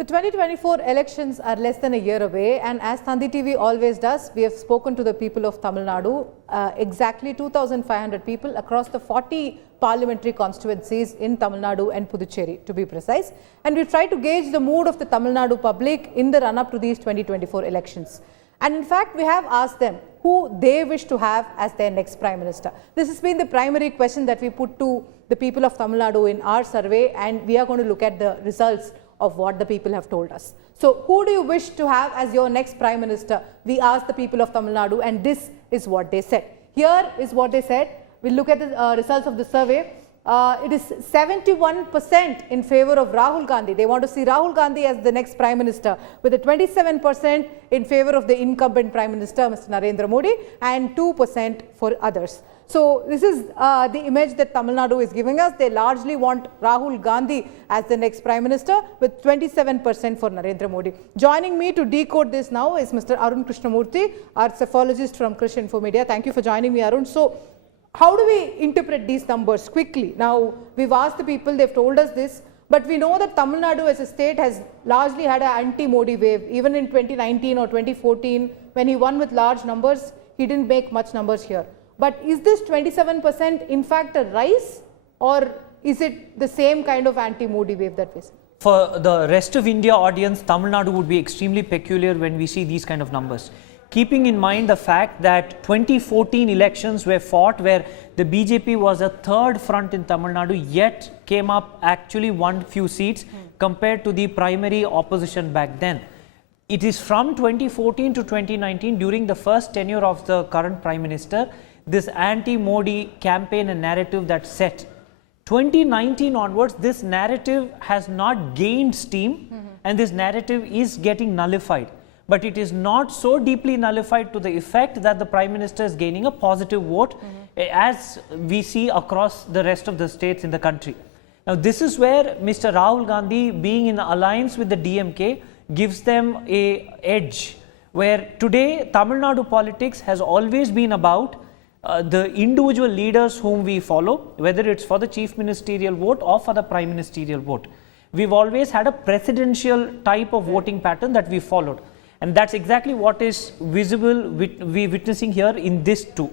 The 2024 elections are less than a year away, and as ThanthiTV always does, we have spoken to the people of Tamil Nadu, exactly 2,500 people across the 40 parliamentary constituencies in Tamil Nadu and Puducherry, to be precise. And we try to gauge the mood of the Tamil Nadu public in the run-up to these 2024 elections. And in fact, we have asked them who they wish to have as their next Prime Minister. This has been the primary question that we put to the people of Tamil Nadu in our survey, and we are going to look at the results of what the people have told us. So, who do you wish to have as your next Prime Minister? We asked the people of Tamil Nadu, and this is what they said. Here is what they said. We'll look at the results of the survey. It is 71% in favor of Rahul Gandhi. They want to see Rahul Gandhi as the next Prime Minister, with a 27% in favor of the incumbent Prime Minister, Mr. Narendra Modi, and 2% for others. So, this is the image that Tamil Nadu is giving us. They largely want Rahul Gandhi as the next Prime Minister, with 27% for Narendra Modi. Joining me to decode this now is Mr. Arun Krishnamurthy, our cephalogist from Krish Info Media. Thank you for joining me, Arun. So, how do we interpret these numbers quickly? Now, we've asked the people, they've told us this, but we know that Tamil Nadu as a state has largely had an anti-Modi wave. Even in 2019 or 2014, when he won with large numbers, he didn't make much numbers here. But is this 27% in fact a rise, or is it the same kind of anti-Modi wave that we see? For the rest of India audience, Tamil Nadu would be extremely peculiar when we see these kind of numbers. Keeping in mind the fact that 2014 elections were fought where the BJP was a third front in Tamil Nadu, yet came up actually won few seats compared to the primary opposition back then. It is from 2014 to 2019, during the first tenure of the current Prime Minister, this anti-Modi campaign and narrative that set. 2019 onwards, this narrative has not gained steam, and this narrative is getting nullified. But it is not so deeply nullified to the effect that the Prime Minister is gaining a positive vote, as we see across the rest of the states in the country. Now, this is where Mr. Rahul Gandhi, being in alliance with the DMK, gives them an edge, where today Tamil Nadu politics has always been about the individual leaders whom we follow, whether it's for the chief ministerial vote or for the prime ministerial vote. We've always had a presidential type of voting pattern that we followed. And that's exactly what is visible, we witnessing here in this too.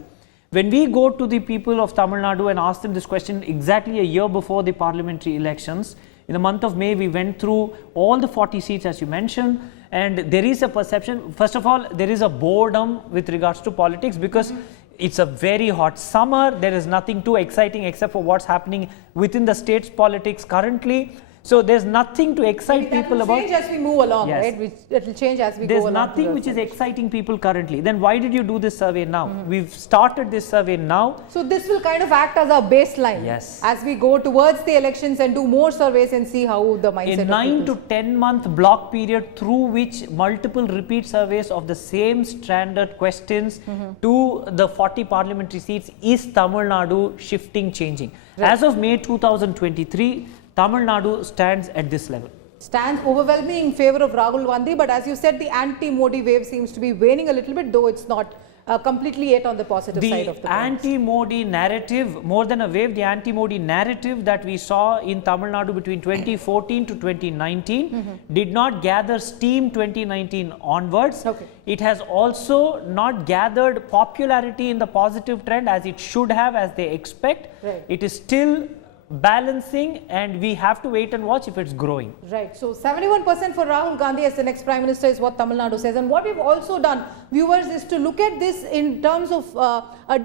When we go to the people of Tamil Nadu and ask them this question exactly a year before the parliamentary elections, in the month of May, we went through all the 40 seats as you mentioned, and there is a perception, first of all, there is a boredom with regards to politics, because it's a very hot summer, there is nothing too exciting except for what's happening within the state's politics currently. So there's nothing to excite people about. It will change as we move along, right? It will change as we go along. There's nothing which is exciting people currently. Then why did you do this survey now? We've started this survey now. So this will kind of act as our baseline as we go towards the elections and do more surveys and see how the mindset. A 9 to 10 month block period through which multiple repeat surveys of the same standard questions to the 40 parliamentary seats is Tamil Nadu shifting, changing. Right. As of May 2023, Tamil Nadu stands at this level. Stands overwhelming in favor of Rahul Gandhi, but as you said, the anti-Modi wave seems to be waning a little bit, though it's not completely yet on the positive side of the anti-Modi narrative, more than a wave, the anti-Modi narrative that we saw in Tamil Nadu between 2014 to 2019 did not gather steam 2019 onwards. It has also not gathered popularity in the positive trend as it should have, as they expect. It is still balancing, and we have to wait and watch if it's growing. Right. So 71% for Rahul Gandhi as the next Prime Minister is what Tamil Nadu says. And what we've also done, viewers, is to look at this in terms of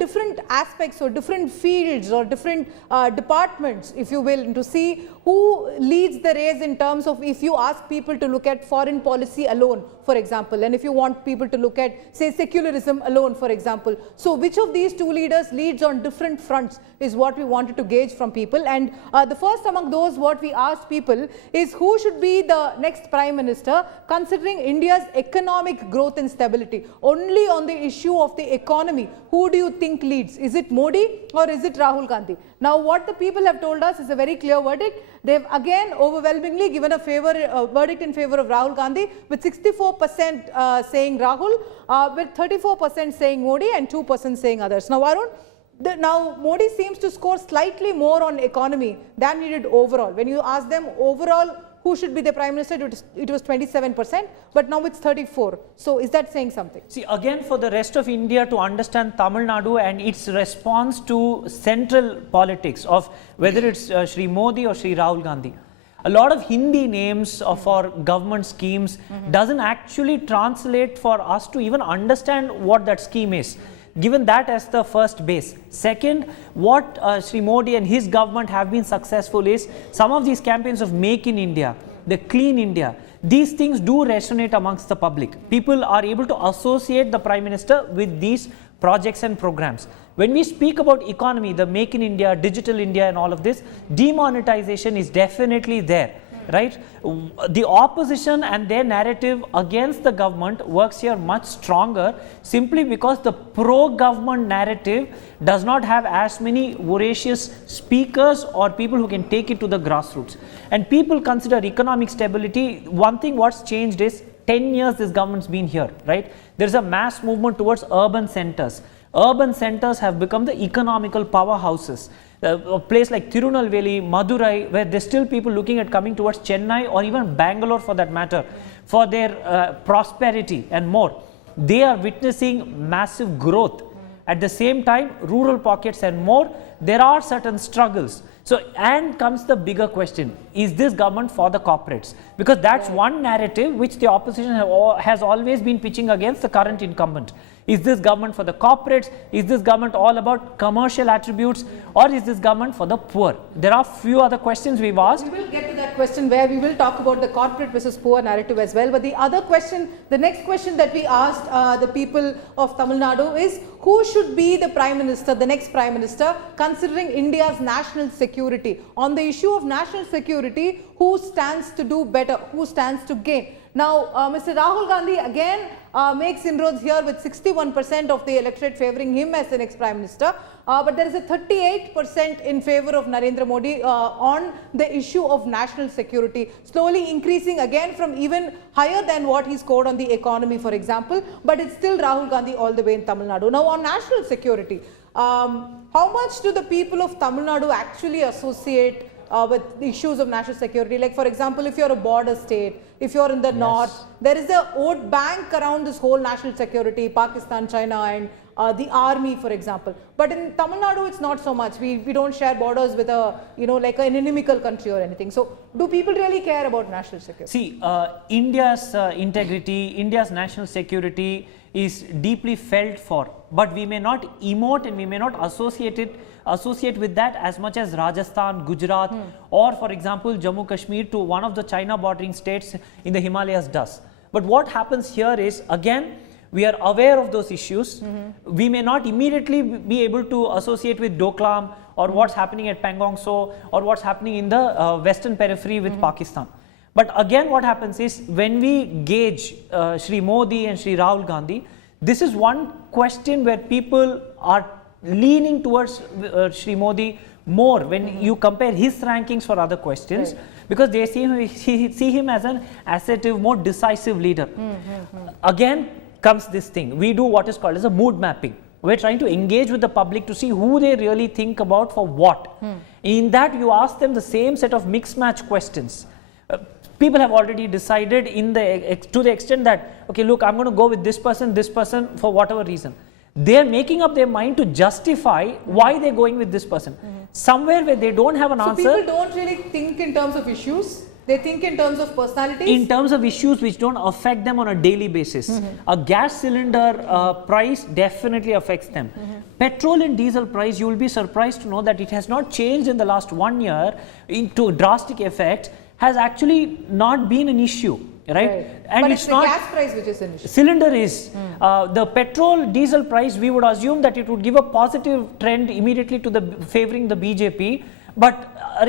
different aspects or different fields or different departments, if you will, and to see who leads the race in terms of, if you ask people to look at foreign policy alone, for example, and if you want people to look at, say, secularism alone, for example. So which of these two leaders leads on different fronts is what we wanted to gauge from people. And the first among those, what we asked people is who should be the next Prime Minister, considering India's economic growth and stability. Only on the issue of the economy, who do you think leads? Is it Modi or is it Rahul Gandhi? Now, what the people have told us is a very clear verdict. They've again overwhelmingly given a verdict in favor of Rahul Gandhi, with 64% saying Rahul, with 34% saying Modi and 2% saying others. Now, Arun, now Modi seems to score slightly more on economy than he did overall. When you ask them overall, who should be the Prime Minister, it was 27%, but now it's 34%. So is that saying something? See, again, for the rest of India to understand Tamil Nadu and its response to central politics of whether it's Shri Modi or Shri Rahul Gandhi, a lot of Hindi names for government schemes doesn't actually translate for us to even understand what that scheme is. Given that as the first base. Second, what Shri Modi and his government have been successful is some of these campaigns of Make in India, the Clean India, these things do resonate amongst the public. People are able to associate the Prime Minister with these projects and programs. When we speak about economy, the Make in India, Digital India and all of this, demonetization is definitely there. Right? The opposition and their narrative against the government works here much stronger simply because the pro-government narrative does not have as many voracious speakers or people who can take it to the grassroots. And people consider economic stability. One thing what's changed is 10 years this government's been here, right? There's a mass movement towards urban centers. Urban centers have become the economical powerhouses. A place like Tirunelveli, Madurai, where there's still people looking at coming towards Chennai or even Bangalore for that matter, for their prosperity and more. They are witnessing massive growth. At the same time, rural pockets and more, there are certain struggles. So, and comes the bigger question, is this government for the corporates? Because that's one narrative which the opposition has always been pitching against the current incumbent. Is this government for the corporates? Is this government all about commercial attributes? Or is this government for the poor? There are few other questions we've asked. We will get to that question where we will talk about the corporate versus poor narrative as well. But the other question, the next question that we asked the people of Tamil Nadu is, who should be the Prime Minister, the next Prime Minister, considering India's national security? On the issue of national security, who stands to do better? Who stands to gain? Now, Mr. Rahul Gandhi again makes inroads here with 61% of the electorate favouring him as the next Prime Minister. But there is a 38% in favour of Narendra Modi on the issue of national security, slowly increasing again from even higher than what he scored on the economy, for example. But it's still Rahul Gandhi all the way in Tamil Nadu. Now, on national security, how much do the people of Tamil Nadu actually associate with the issues of national security? Like, for example, if you're a border state, if you're in the north, there is a vote bank around this whole national security, Pakistan, China and the army, for example. But in Tamil Nadu, it's not so much. We don't share borders with a, like an inimical country or anything. So, do people really care about national security? See, India's integrity, India's national security is deeply felt for, but we may not emote and we may not associate with that as much as Rajasthan, Gujarat or, for example, Jammu Kashmir to one of the China bordering states in the Himalayas does. But what happens here is, again, we are aware of those issues. We may not immediately be able to associate with Doklam or what's happening at Pangong So or what's happening in the western periphery with Pakistan. But again, what happens is, when we gauge Shri Modi and Shri Rahul Gandhi, this is one question where people are leaning towards Shri Modi more when you compare his rankings for other questions, because they see him as an assertive, more decisive leader. Again comes this thing, we do what is called as a mood mapping. We're trying to engage with the public to see who they really think about for what. In that, you ask them the same set of mix match questions. People have already decided to the extent that, okay, look, I'm going to go with this person for whatever reason. They're making up their mind to justify why they're going with this person. Somewhere where they don't have an answer. So people don't really think in terms of issues. They think in terms of personalities? In terms of issues which don't affect them on a daily basis. A gas cylinder price definitely affects them. Petrol and diesel price, you will be surprised to know that it has not changed in the last 1 year into drastic effect, has actually not been an issue. Right? And but it's not the gas price which is an issue. Cylinder is. The petrol diesel price, we would assume that it would give a positive trend immediately to the favouring the BJP, but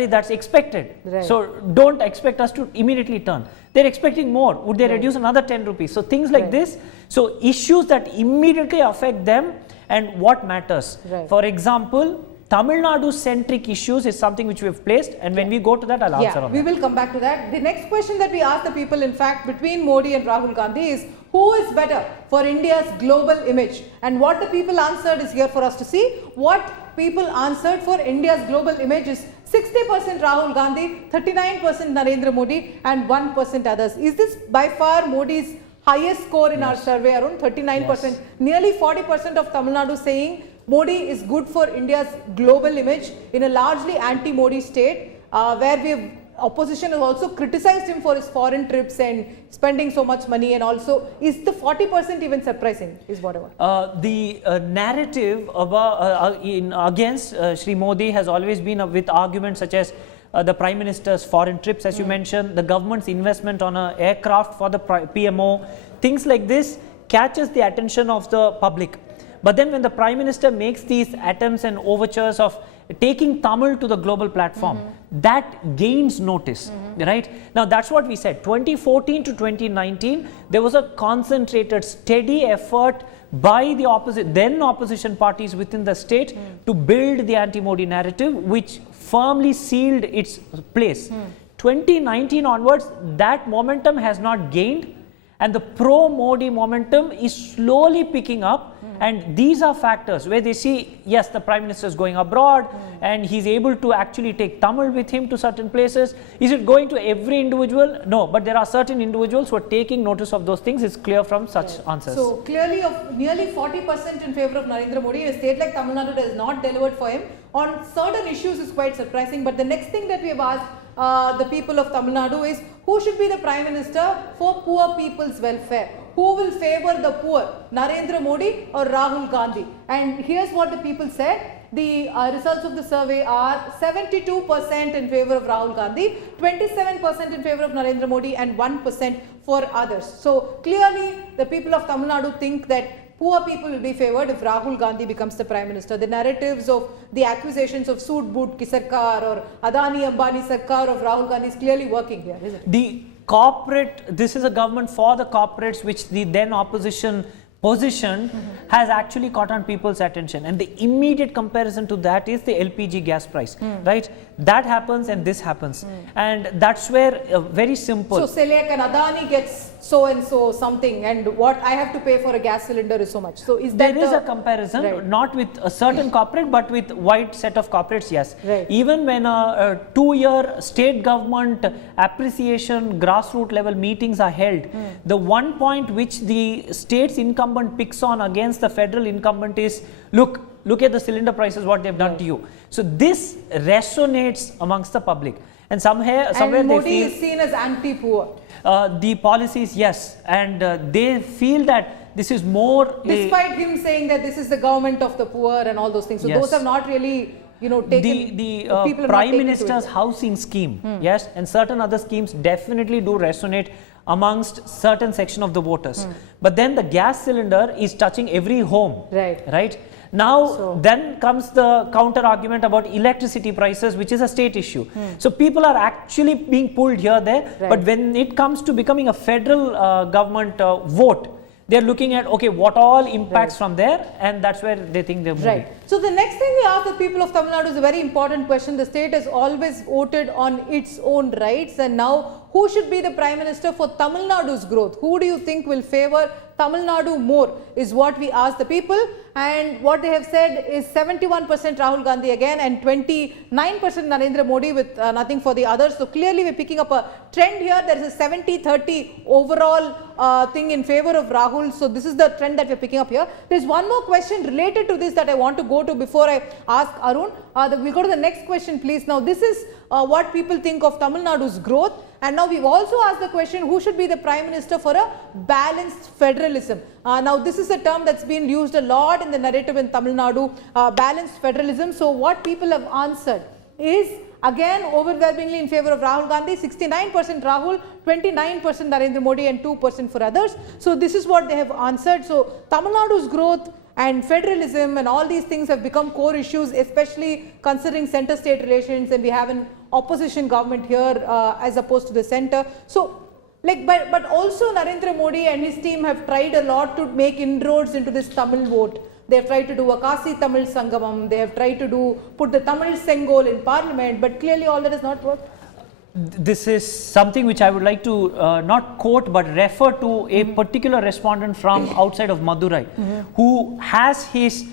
that's expected. So don't expect us to immediately turn. They're expecting more. Would they reduce another 10 rupees? So things like this. So issues that immediately affect them and what matters. For example, Tamil Nadu centric issues is something which we have placed, and when we go to that, I'll answer on that. We will come back to that. The next question that we ask the people, in fact, between Modi and Rahul Gandhi is, who is better for India's global image? And what the people answered is here for us to see. What people answered for India's global image is 60% Rahul Gandhi, 39% Narendra Modi, and 1% others. Is this by far Modi's highest score in our survey, around 39%? Nearly 40% of Tamil Nadu saying Modi is good for India's global image in a largely anti-Modi state, where opposition has also criticized him for his foreign trips and spending so much money, and also is the 40% even surprising, is what I want. The narrative about, against Shri Modi has always been with arguments such as the Prime Minister's foreign trips, as you mentioned, the government's investment on an aircraft for the PMO, things like this catches the attention of the public. But then when the Prime Minister makes these attempts and overtures of taking Tamil to the global platform, that gains notice, right? Now that's what we said, 2014 to 2019, there was a concentrated, steady effort by the then opposition parties within the state to build the anti-Modi narrative, which firmly sealed its place. 2019 onwards, that momentum has not gained, and the pro-Modi momentum is slowly picking up. And these are factors where they see, yes, the Prime Minister is going abroad and he's able to actually take Tamil with him to certain places. Is it going to every individual? No, but there are certain individuals who are taking notice of those things. It's clear from such answers. So clearly, of nearly 40% in favor of Narendra Modi, a state like Tamil Nadu does not delivered for him on certain issues is quite surprising. But the next thing that we have asked the people of Tamil Nadu is, who should be the Prime Minister for poor people's welfare? Who will favor the poor, Narendra Modi or Rahul Gandhi? And here's what the people said. The results of the survey are 72% in favor of Rahul Gandhi, 27% in favor of Narendra Modi, and 1% for others. So clearly the people of Tamil Nadu think that poor people will be favored if Rahul Gandhi becomes the Prime Minister. The narratives of the accusations of Soot Boot Ki Sarkar or Adani Ambani Sarkar of Rahul Gandhi is clearly working here, isn't it? The corporate, this is a government for the corporates, which the then opposition position has actually caught on people's attention, and the immediate comparison to that is the LPG gas price, right? That happens and this happens, and that's where very simple. So say like an Adani gets so and so something, and what I have to pay for a gas cylinder is so much. So is that there is a comparison, right, not with a certain corporate, but with wide set of corporates, yes. Right. Even when a 2-year state government appreciation grassroots level meetings are held, the one point which the state's incumbent picks on against the federal incumbent is, look at the cylinder prices, what they've done to you. So this resonates amongst the public, and somewhere Modi they feel is seen as anti-poor. The policies, yes, and they feel that this is more despite him saying that this is the government of the poor and all those things. So those have not really, you know, taken the Prime Minister's housing scheme, yes, and certain other schemes definitely do resonate amongst certain section of the voters. But then the gas cylinder is touching every home, right? Now, then comes the counter argument about electricity prices, which is a state issue. So people are actually being pulled here, there, but when it comes to becoming a federal government vote, they're looking at, okay, what all impacts from there, and that's where they think they're moving. Right. So the next thing we ask the people of Tamil Nadu is a very important question. The state has always voted on its own rights, and now who should be the Prime Minister for Tamil Nadu's growth? Who do you think will favor Tamil Nadu more is what we ask the people, and what they have said is 71% Rahul Gandhi again and 29% Narendra Modi with nothing for the others. So clearly we're picking up a trend here. There is a 70-30 overall thing in favor of Rahul. So this is the trend that we're picking up here. There's one more question related to this that I want to go to before I ask Arun. We'll go to the next question, please. Now this is what people think of Tamil Nadu's growth. And now we've also asked the question, who should be the Prime Minister for a balanced federalism? Now this is a term that's been used a lot in the narrative in Tamil Nadu, balanced federalism. So what people have answered is again overwhelmingly in favor of Rahul Gandhi, 69% Rahul, 29% Narendra Modi and 2% for others. So this is what they have answered. So Tamil Nadu's growth and federalism and all these things have become core issues, especially considering center-state relations, and we have an opposition government here as opposed to the center. So, but also Narendra Modi and his team have tried a lot to make inroads into this Tamil vote. They have tried to do a Kasi Tamil Sangamam, they have tried to put the Tamil Sengol in parliament, but clearly all that has not worked. This is something which I would like to not quote but refer to a particular respondent from outside of Madurai who has his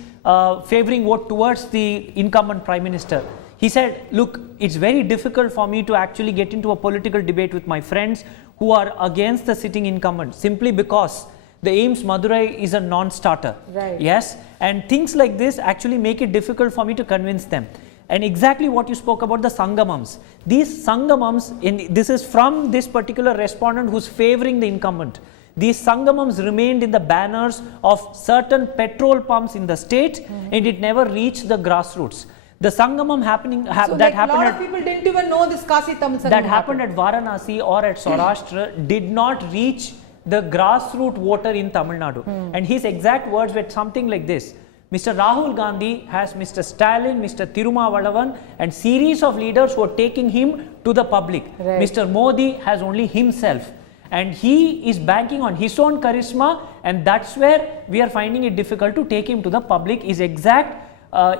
favouring vote towards the incumbent Prime Minister. He said, look, it's very difficult for me to actually get into a political debate with my friends who are against the sitting incumbent simply because the AIIMS Madurai is a non-starter. Right. Yes, and things like this actually make it difficult for me to convince them. And exactly what you spoke about, the Sangamams. These Sangamams, this is from this particular respondent who's favoring the incumbent. These Sangamams remained in the banners of certain petrol pumps in the state, and it never reached the grassroots. The Sangamam happening so that happened. A lot of people didn't even know this Kasi Tamil Sangamam that happened at Varanasi or at Saurashtra did not reach the grassroots voter in Tamil Nadu. And his exact words were something like this: Mr. Rahul Gandhi has Mr. Stalin, Mr. Tirumavalavan and series of leaders who are taking him to the public. Right. Mr. Modi has only himself. And he is banking on his own charisma, and that's where we are finding it difficult to take him to the public. His exact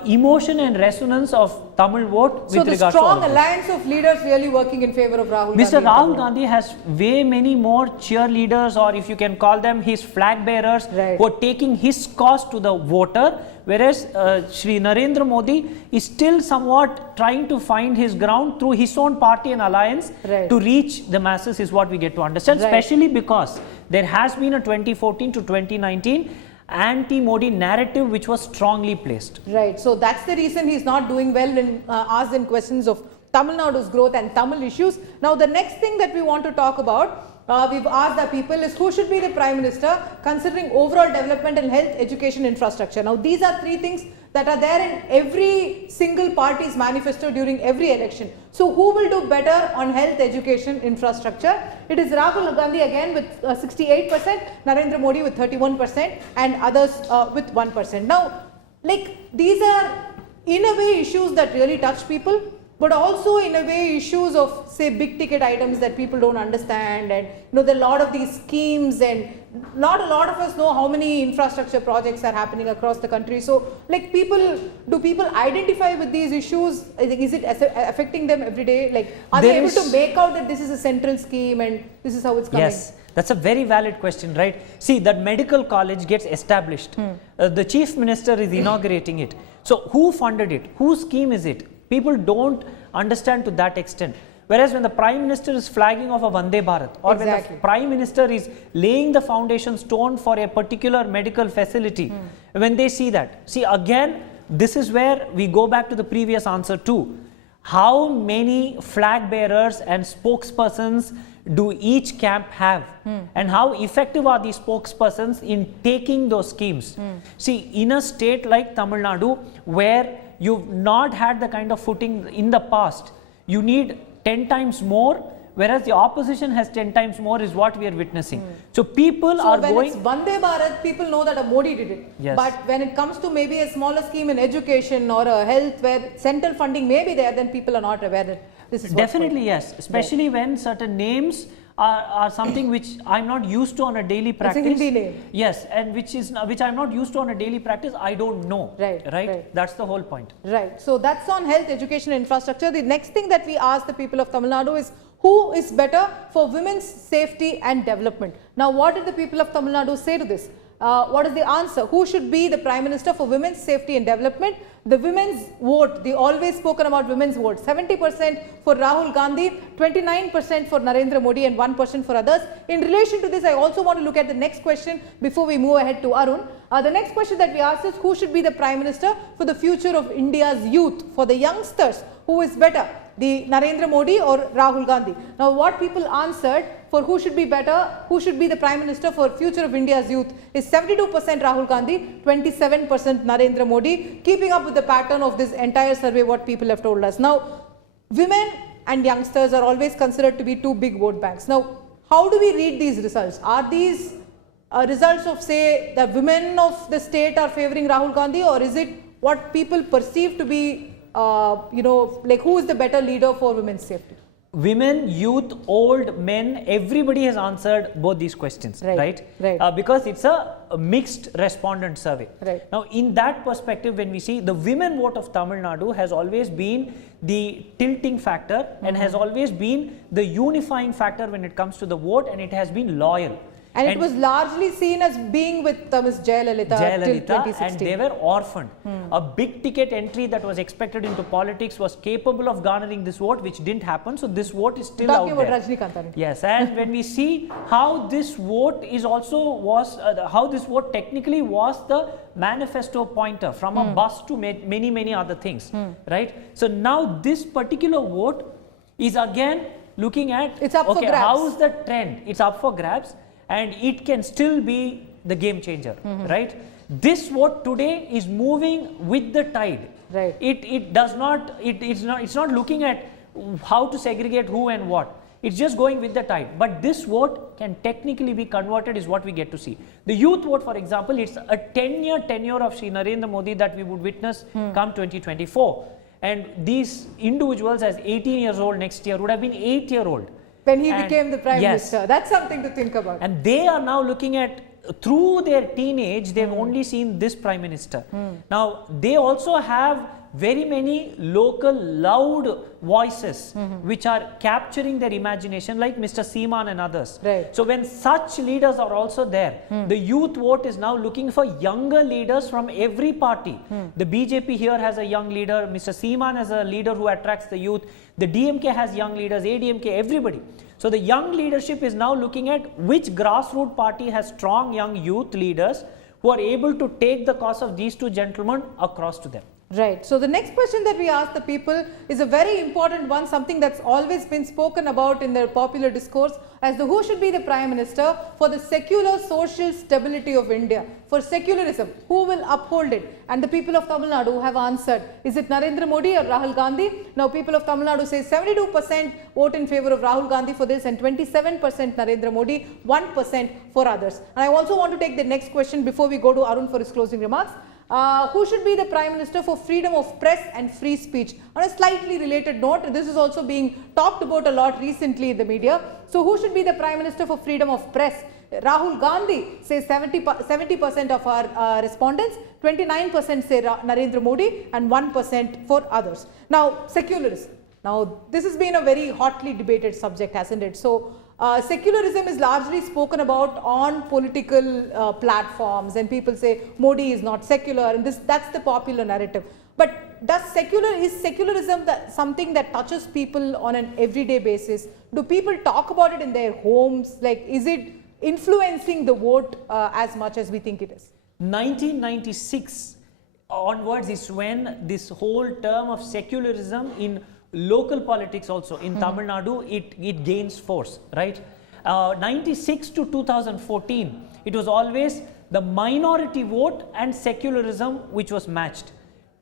emotion and resonance of Tamil vote so with regards to So the strong alliance of leaders really working in favor of Rahul Gandhi. Mr. Rahul Gandhi has way many more cheerleaders, or if you can call them his flag bearers, who are taking his cause to the voter, whereas Shri Narendra Modi is still somewhat trying to find his ground through his own party and alliance to reach the masses, is what we get to understand, especially because there has been a 2014 to 2019 anti-Modi narrative which was strongly placed. Right. So that's the reason he's not doing well when asked in questions of Tamil Nadu's growth and Tamil issues. Now the next thing that we want to talk about, we've asked the people, is who should be the Prime Minister considering overall development and health, education, infrastructure. Now these are three things that are there in every single party's manifesto during every election. So who will do better on health, education, infrastructure? It is Rahul Gandhi again with 68%, Narendra Modi with 31% and others with 1%. Now, like, these are in a way issues that really touch people, but also in a way issues of, say, big ticket items that people don't understand, and there are a lot of these schemes, and not a lot of us know how many infrastructure projects are happening across the country. So like, do people identify with these issues? Is it affecting them every day? Like, are they able to make out that this is a central scheme and this is how it's coming? Yes, that's a very valid question, right? See, that medical college gets established. The chief minister is inaugurating it. So who funded it? Whose scheme is it? People don't understand to that extent. Whereas when the Prime Minister is flagging off a Vande Bharat, or when the Prime Minister is laying the foundation stone for a particular medical facility, when they see that, see again, this is where we go back to the previous answer too. How many flag bearers and spokespersons do each camp have, and how effective are these spokespersons in taking those schemes? See, in a state like Tamil Nadu, where you've not had the kind of footing in the past, you need 10 times more, whereas the opposition has 10 times more, is what we are witnessing. So people are going... So when it's Vande Bharat, people know that a Modi did it. Yes. But when it comes to maybe a smaller scheme in education or a health where central funding may be there, then people are not aware that this is definitely yes, especially when certain names are something which I'm not used to on a daily practice. It's a Hindi name. Yes, and which I'm not used to on a daily practice, I don't know. Right? That's the whole point. Right. So that's on health, education, infrastructure. The next thing that we ask the people of Tamil Nadu is, who is better for women's safety and development? Now, what did the people of Tamil Nadu say to this? What is the answer? Who should be the Prime Minister for women's safety and development? The women's vote, they always spoken about women's vote, 70% for Rahul Gandhi, 29% for Narendra Modi and 1% for others. In relation to this, I also want to look at the next question before we move ahead to Arun. The next question that we asked is, who should be the Prime Minister for the future of India's youth, for the youngsters? Who is better, the Narendra Modi or Rahul Gandhi? Now, what people answered for who should be better, who should be the Prime Minister for future of India's youth is 72% Rahul Gandhi, 27% Narendra Modi, keeping up with the pattern of this entire survey, what people have told us. Now, women and youngsters are always considered to be two big vote banks. Now, how do we read these results? Are these results of, say, the women of the state are favoring Rahul Gandhi, or is it what people perceive to be like, who is the better leader for women's safety? Women, youth, old, men, everybody has answered both these questions, right? Because it's a mixed respondent survey. Now, in that perspective, when we see the women vote of Tamil Nadu has always been the tilting factor and has always been the unifying factor when it comes to the vote, and it has been loyal. And it was largely seen as being with Ms. Jayalalitha till 2016. And they were orphaned. A big ticket entry that was expected into politics was capable of garnering this vote, which didn't happen. So this vote is still out there. Rajnikant. Yes, and when we see how this vote is how this vote technically was the manifesto pointer from a bus to many other things, right? So now this particular vote is again looking at, it's up for grabs. How's the trend? It's up for grabs. And it can still be the game changer, right? This vote today is moving with the tide. Right. It's not looking at how to segregate who and what. It's just going with the tide. But this vote can technically be converted is what we get to see. The youth vote, for example, it's a 10-year tenure of Shri Narendra Modi that we would witness come 2024. And these individuals as 18 years old next year would have been 8-year-old. When he became the Prime Minister. That's something to think about. And they are now looking at, through their teenage, they've only seen this Prime Minister. Now, they also have very many local loud voices which are capturing their imagination, like Mr. Seeman and others. Right. So when such leaders are also there, the youth vote is now looking for younger leaders from every party. The BJP here has a young leader, Mr. Seeman has a leader who attracts the youth, the DMK has young leaders, ADMK, everybody. So the young leadership is now looking at which grassroots party has strong young youth leaders who are able to take the cause of these two gentlemen across to them. Right. So the next question that we ask the people is a very important one, something that's always been spoken about in the popular discourse as to who should be the Prime Minister for the secular social stability of India. For secularism, who will uphold it? And the people of Tamil Nadu have answered, is it Narendra Modi or Rahul Gandhi? Now people of Tamil Nadu say 72% vote in favor of Rahul Gandhi for this and 27% Narendra Modi, 1% for others. And I also want to take the next question before we go to Arun for his closing remarks. Who should be the Prime Minister for freedom of press and free speech? On a slightly related note, this is also being talked about a lot recently in the media. So who should be the Prime Minister for freedom of press? Rahul Gandhi says 70% of our respondents, 29% say Narendra Modi and 1% for others. Now, secularism. Now, this has been a very hotly debated subject, hasn't it? So, secularism is largely spoken about on political platforms, and people say Modi is not secular, and that's the popular narrative. But is secularism something that touches people on an everyday basis? Do people talk about it in their homes? Like, is it influencing the vote as much as we think it is? 1996 onwards is when this whole term of secularism in local politics also in Tamil Nadu, it gains force, right? 96 to 2014, it was always the minority vote and secularism which was matched.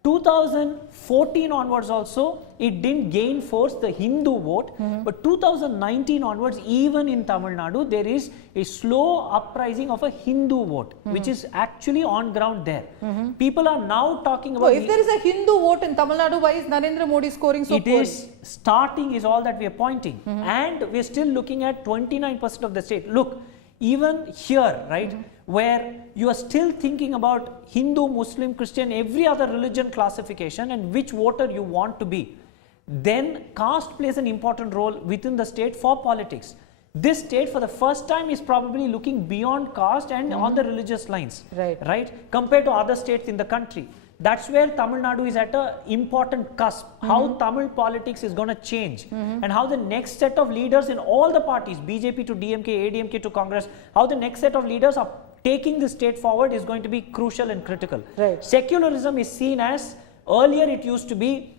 2014 onwards also, it didn't gain force, the Hindu vote, but 2019 onwards, even in Tamil Nadu, there is a slow uprising of a Hindu vote, which is actually on ground there. People are now talking about... So, if there is a Hindu vote in Tamil Nadu, why is Narendra Modi scoring so poorly? It is starting is all that we are pointing. And we are still looking at 29% of the state. Look, even here, right, where you are still thinking about Hindu, Muslim, Christian, every other religion classification and which voter you want to be, then caste plays an important role within the state for politics. This state for the first time is probably looking beyond caste and on the religious lines, right, compared to other states in the country. That's where Tamil Nadu is at an important cusp, how Tamil politics is going to change and how the next set of leaders in all the parties, BJP to DMK, ADMK to Congress, how the next set of leaders are taking the state forward is going to be crucial and critical. Right. Secularism is seen as, earlier it used to be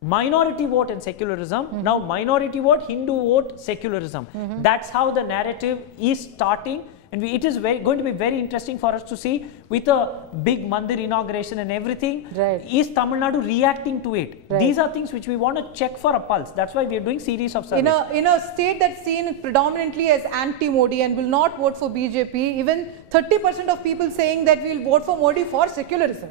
minority vote and secularism, now minority vote, Hindu vote, secularism. That's how the narrative is starting. And it is going to be very interesting for us to see with a big mandir inauguration and everything. Right. Is Tamil Nadu reacting to it? Right. These are things which we want to check for a pulse. That's why we are doing series of surveys. In a state that's seen predominantly as anti-Modi and will not vote for BJP, even 30% of people saying that we will vote for Modi for secularism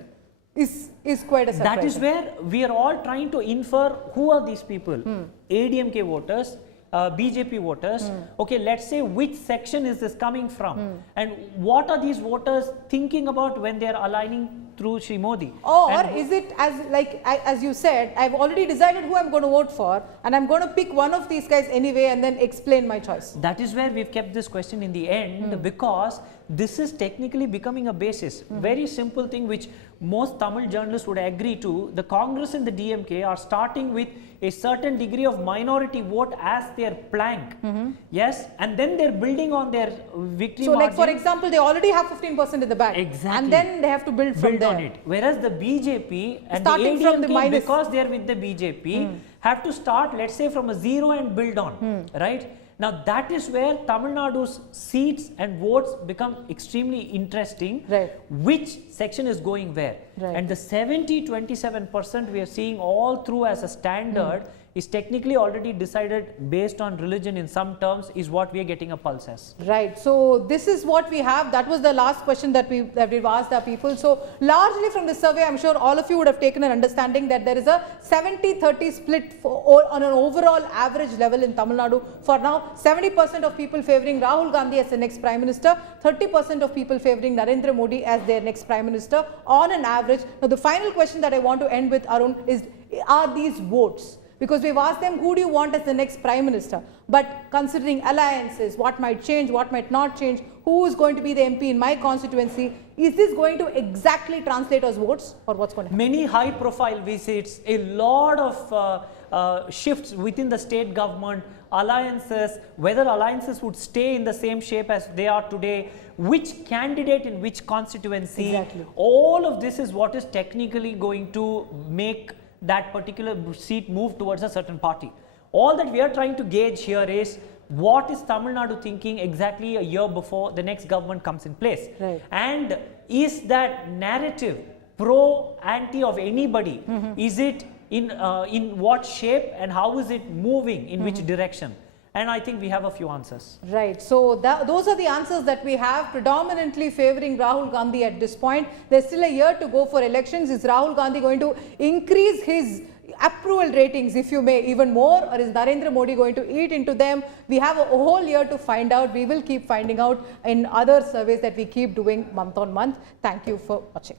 is quite a surprise. That is where we are all trying to infer who are these people. ADMK voters, BJP voters, okay, let's say which section is this coming from and what are these voters thinking about when they are aligning through Shri Modi. Or And is it as you said, I've already decided who I'm going to vote for and I'm going to pick one of these guys anyway and then explain my choice? that is where we've kept this question in the end, because this is technically becoming a basis. Very simple thing which most Tamil journalists would agree to. The Congress and the DMK are starting with a certain degree of minority vote as their plank. Yes, and then they're building on their victory So margin. like for example, they already have 15% in the bag. Exactly. And then they have to build from there. on it. Whereas the BJP and Starting the from the ADMK, minus. because they are with the BJP, have to start, let's say, from a zero and build on, right? Now that is where Tamil Nadu's seats and votes become extremely interesting. Right. Which section is going where? Right. And the 70-27% we are seeing all through as a standard is technically already decided based on religion in some terms, is what we are getting a pulse as. Right. So this is what we have. That was the last question that we've asked our people. So largely from this survey, I'm sure all of you would have taken an understanding that there is a 70-30 split on an overall average level in Tamil Nadu. For now, 70% of people favouring Rahul Gandhi as the next Prime Minister, 30% of people favouring Narendra Modi as their next Prime Minister on an average. Now the final question that I want to end with, Arun, is are these votes? Because we've asked them, who do you want as the next Prime Minister? But considering alliances, what might change, what might not change, who is going to be the MP in my constituency, is this going to exactly translate as votes, or what's going to happen? Many high profile visits, a lot of shifts within the state government, alliances, whether alliances would stay in the same shape as they are today, which candidate in which constituency, Exactly. all of this is what is technically going to make that particular seat move towards a certain party. All that we are trying to gauge here is what is Tamil Nadu thinking exactly a year before the next government comes in place. Right. And is that narrative pro-anti of anybody, is it in what shape and how is it moving, in which direction? And I think we have a few answers. Right. So those are the answers that we have, predominantly favouring Rahul Gandhi at this point. There's still a year to go for elections. Is Rahul Gandhi going to increase his approval ratings, if you may, even more, or is Narendra Modi going to eat into them? We have a whole year to find out. We will keep finding out in other surveys that we keep doing month on month. Thank you for watching.